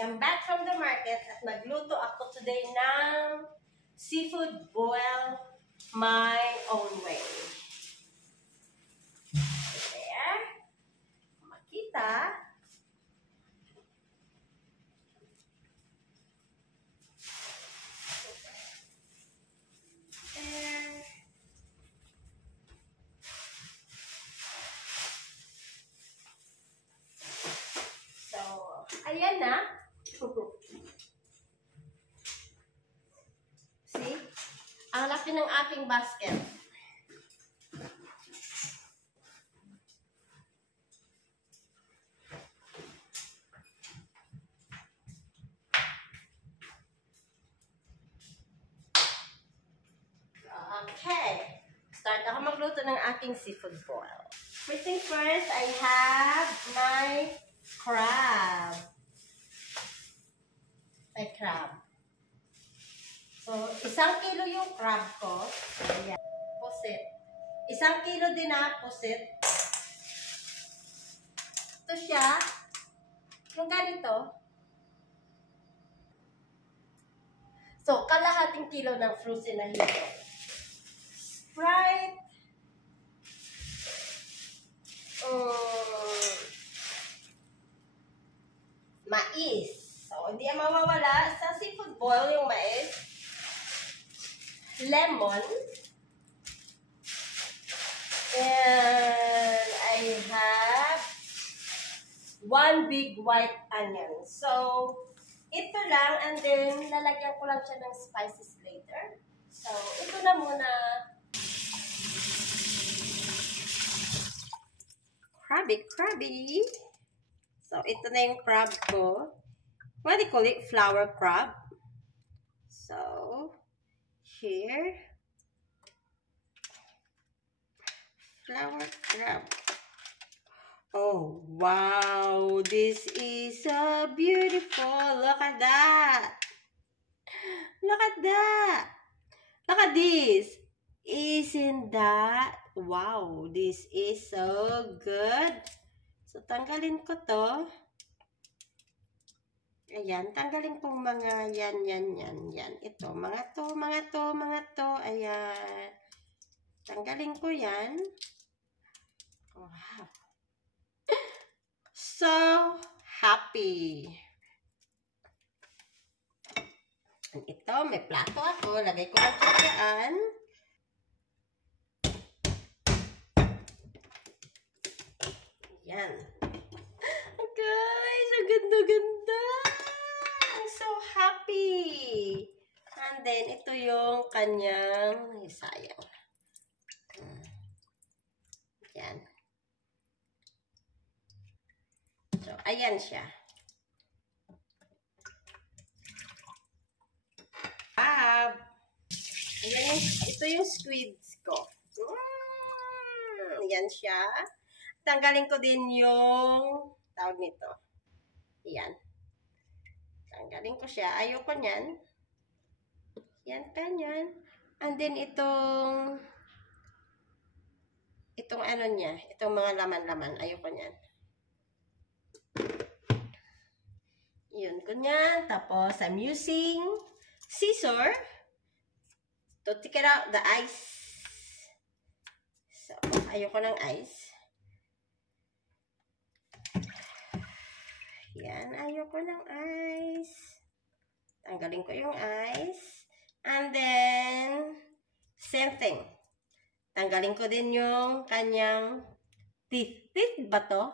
Come back from the market at magluto ako today ng seafood boil my own way. There. Makita. There. So, ayan na. See? Ang laki ng aking basket. Okay. Start ako magluto ng aking seafood boil. First thing first, I have my crab. So, 1 kilo yung crab ko. Ayan. Pusit. 1 kilo din na pusit. Ito siya. Yung ganito. So, kalahating kilo ng frozen na hito. Sprite. Mais. So, hindi yan mawawala sa seafood boil yung mais. Lemon. And I have 1 big white onion. So, ito lang. And then, lalagyan ko lang siya ng spices later. So, ito na muna. Crabby. So, ito na yung crab ko. What do you call it? Flower crab. So, here. Flower crab. Oh, wow. This is so beautiful. Look at that. Look at that. Look at this. Isn't that? Wow. This is so good. So, tanggalin ko to. Ayan, tanggalin kong mga yan. Ito, mga to. Ayan. Tanggalin ko yan. Wow. So happy. Ito, may plato ako. Lagay ko lang ito dyan. Ayan. Guys, ang ganda-ganda. So happy. And then, ito yung kanyang sayang. Yan. So, ayan siya. Ayan, ito yung squids ko. Ayan siya. Tanggalin ko din yung tawag nito. Ayan. Tanggalin ko siya. Ayoko niyan. Yan, kanyan. And then, itong ano niya. Itong mga laman-laman. Ayoko niyan. Yun, kunyan. Tapos, I'm using scissor to take out the ice. So, ayoko ng ice. Yan, ayoko ng ice. Tanggalin ko yung ice. And then, same thing. Tanggalin ko din yung kanyang teeth. Teeth ba to?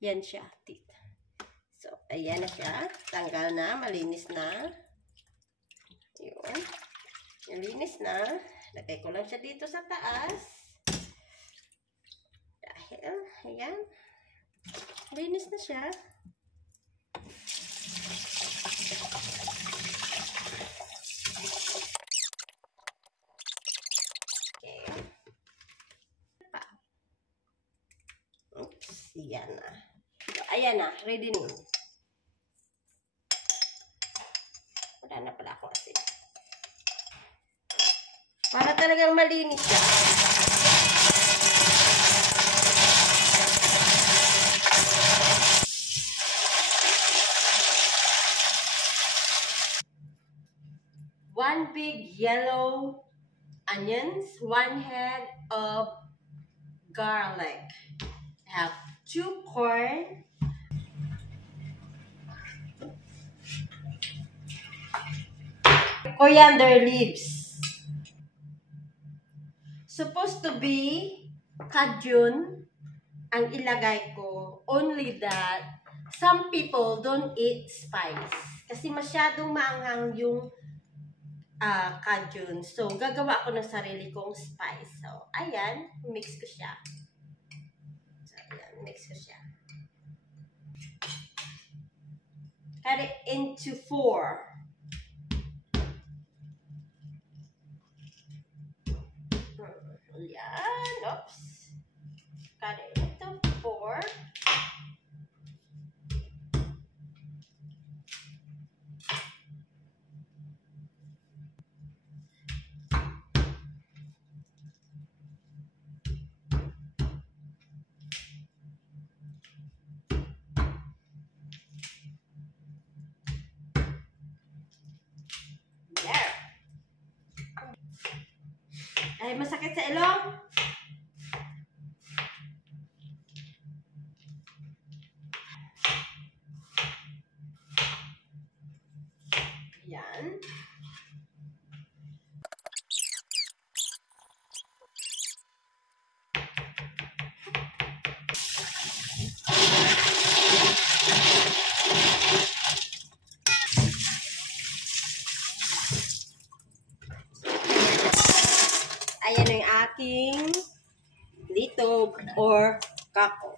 Yan siya, teeth. So, ayan na siya. Tanggal na, malinis na. Yun. Malinis na. Lagay ko lang siya dito sa taas. Dahil, ayan. Malinis na siya. Yan na. So, ayan na. Ready na. Wala na pala ako kasi. Para talagang malinis siya. 1 big yellow onions, 1 head of garlic. I have 2 corn, coriander leaves. Supposed to be Cajun ang ilagay ko, only that some people don't eat spice kasi masyadong maanghang yung Cajun. So, gagawa ko ng sarili kong spice. So, ayan, mix ko siya. So, ayan, mix ko siya. Cut it into 4. Ayan, oops. Cut it into 4. There. Ay, masakit sa ilong. Yan. Ayan yung aking litog or kako.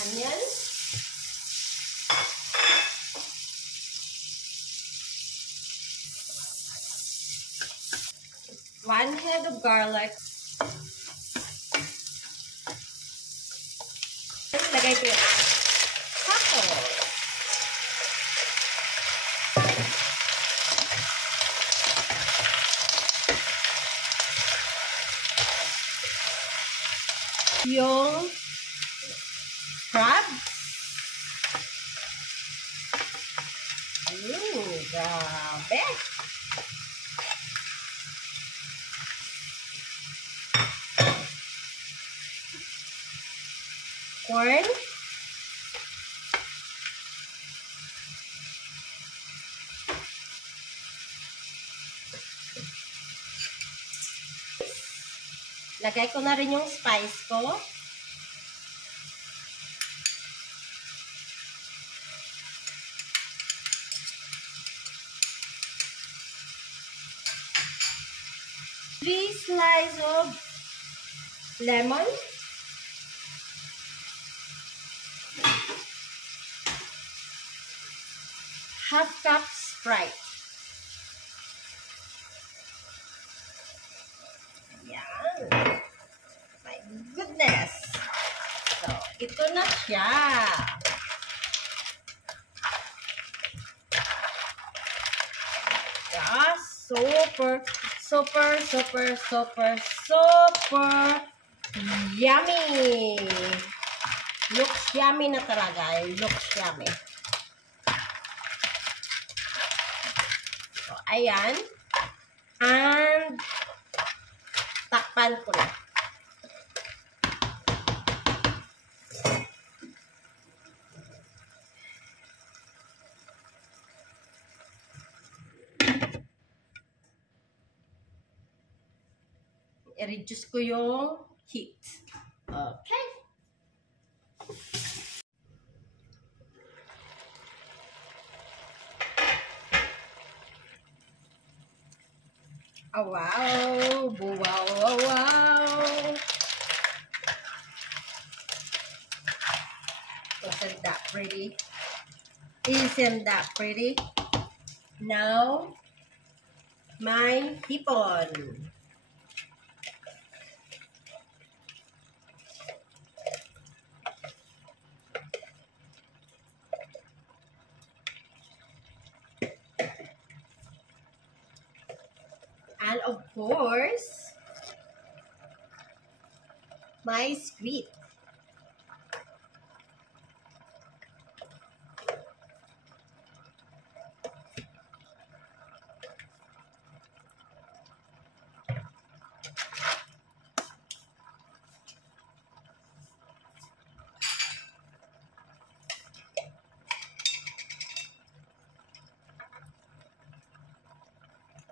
Onion. One head of garlic. Lagay ko yung kako. Yung crab. Grabe. Corn. Lagay ko na rin yung spice ko. Three slices of lemon. Half cup Sprite. Yan. My goodness. So, ito na siya. Yeah, super yummy. Looks yummy na talaga. Looks yummy. So, ayan. And, takpan ko na. I-reduce ko yung heat. Okay. Oh, wow. Wow. Isn't that pretty? Isn't that pretty? Now, my hipon. of course, my squid.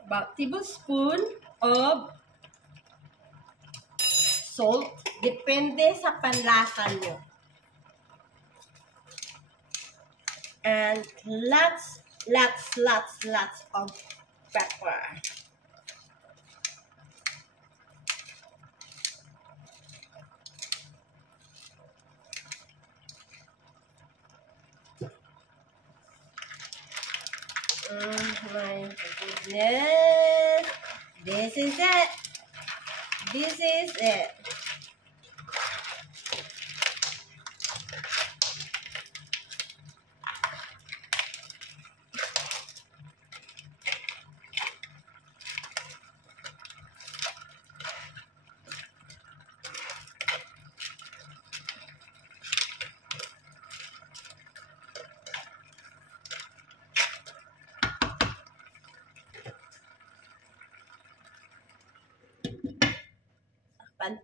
About tablespoon of salt. Depende sa panlasa nyo. And lots of pepper. My goodness. This is it. This is it.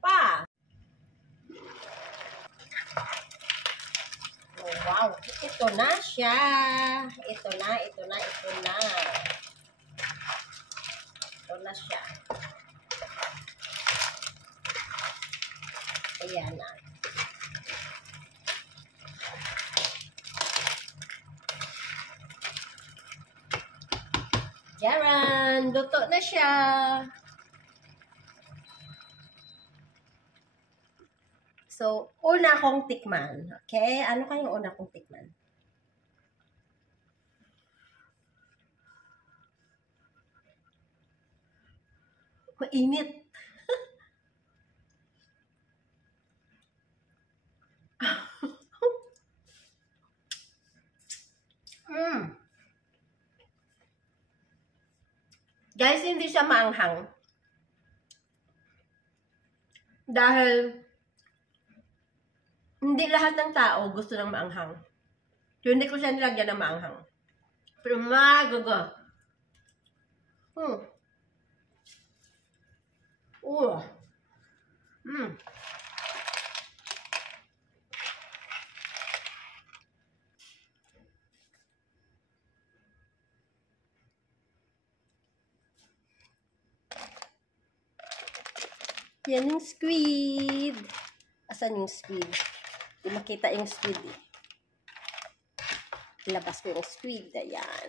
Pa. Oh, wow. Ito na siya. Ito na. Ito na siya. Ayan na. Yaran! Luto na siya. So, una kong tikman. Okay? Ano kayong una kong tikman? Mainit. Guys, hindi siya maanghang. Dahil hindi lahat ng tao gusto ng maanghang. So, hindi ko siya nilagyan ng maanghang. Pero magaga. Yan yung squid. Asan yung squid? Hindi makita yung squid eh. Ilabas ko yung squid. Ayan.